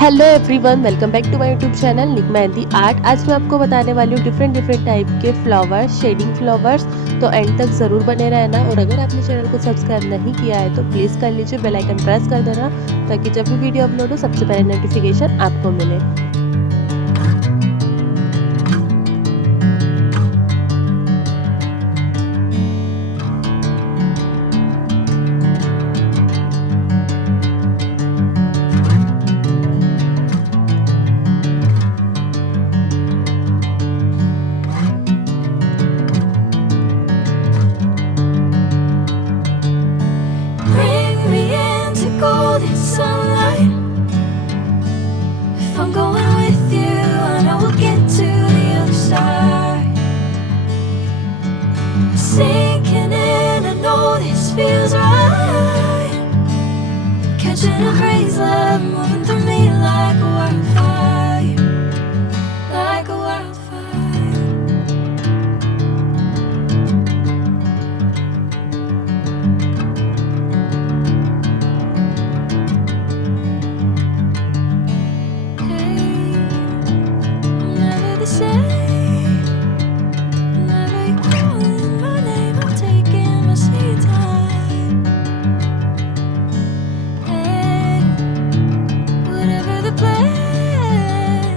Hello everyone, welcome back to my YouTube channel लिक mehndi art. आज मैं आपको बताने वाली हूँ डिफरेंट टाइप के फ्लावर्स, शेडिंग फ्लावर्स। तो एंड तक ज़रूर बने रहना। और अगर आपने चैनल को सब्सक्राइब नहीं किया है तो प्लीज़ कर लीजिए, बेल आइकन प्रेस कर देना ताकि जब भी वीडियो अपलोड हो सबसे पहले नोटिफिकेशन आपको मिले। Bring me into golden sunlight. If I'm going with you, I know we'll get to the other side. Sinking in, I know this feels right. Catching a breeze, love moving through me like a wildfire, like a wildfire. Never the same. Whenever you're calling my name, I'm taking my sweet time. Hey, whatever the plan,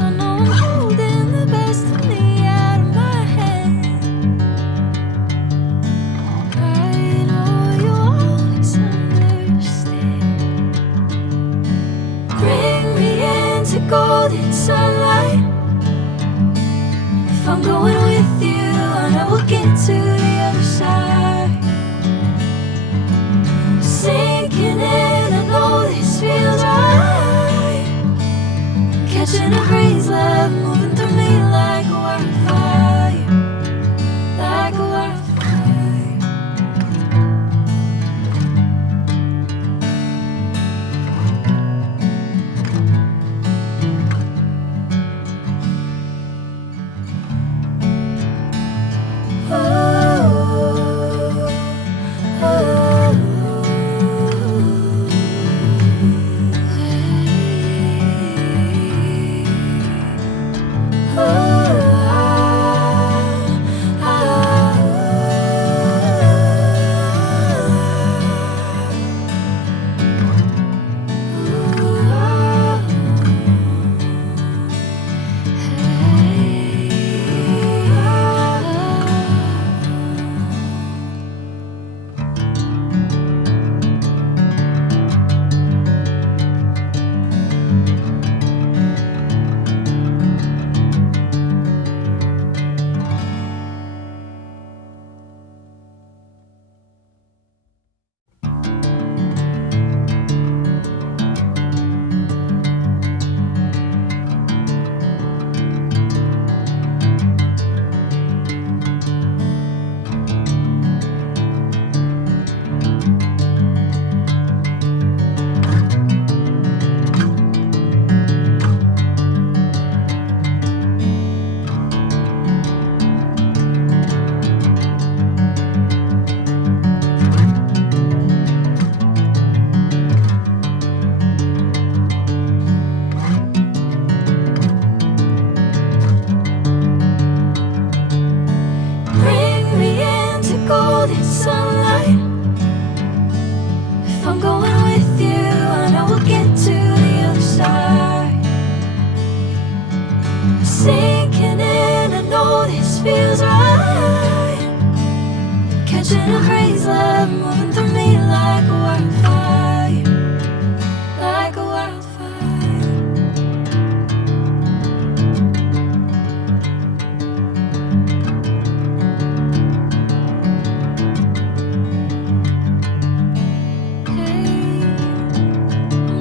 I know I'm holding the best of me out of my hand. I know you'll always understand. Bring me into golden sunlight. If I'm going with you, I know we'll get to the other side. Sinking in, I know this feels right. Catching a breeze, love moving through me like a wildfire, like a wildfire. Bring me into golden sunlight. If I'm going with you, I know we'll get to the other side. Sinking in, I know this feels right. Catching a breeze, love moving through me like a wildfire, like a wildfire.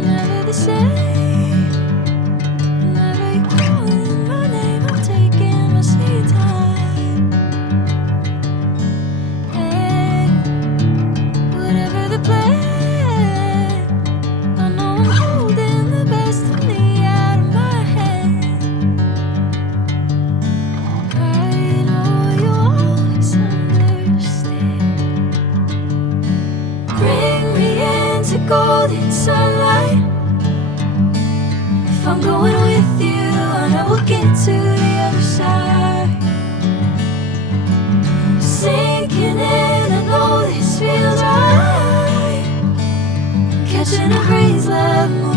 Never the same. Whenever you're calling my name, I'm taking my sweet time. Hey, whatever the plan, I know I'm holding the best of me out of my hand. I know you'll always understand. Bring me into golden sunlight. If I'm going with you, I know we'll get to the other side. Sinking in, I know this feels right. Catching a breeze, love.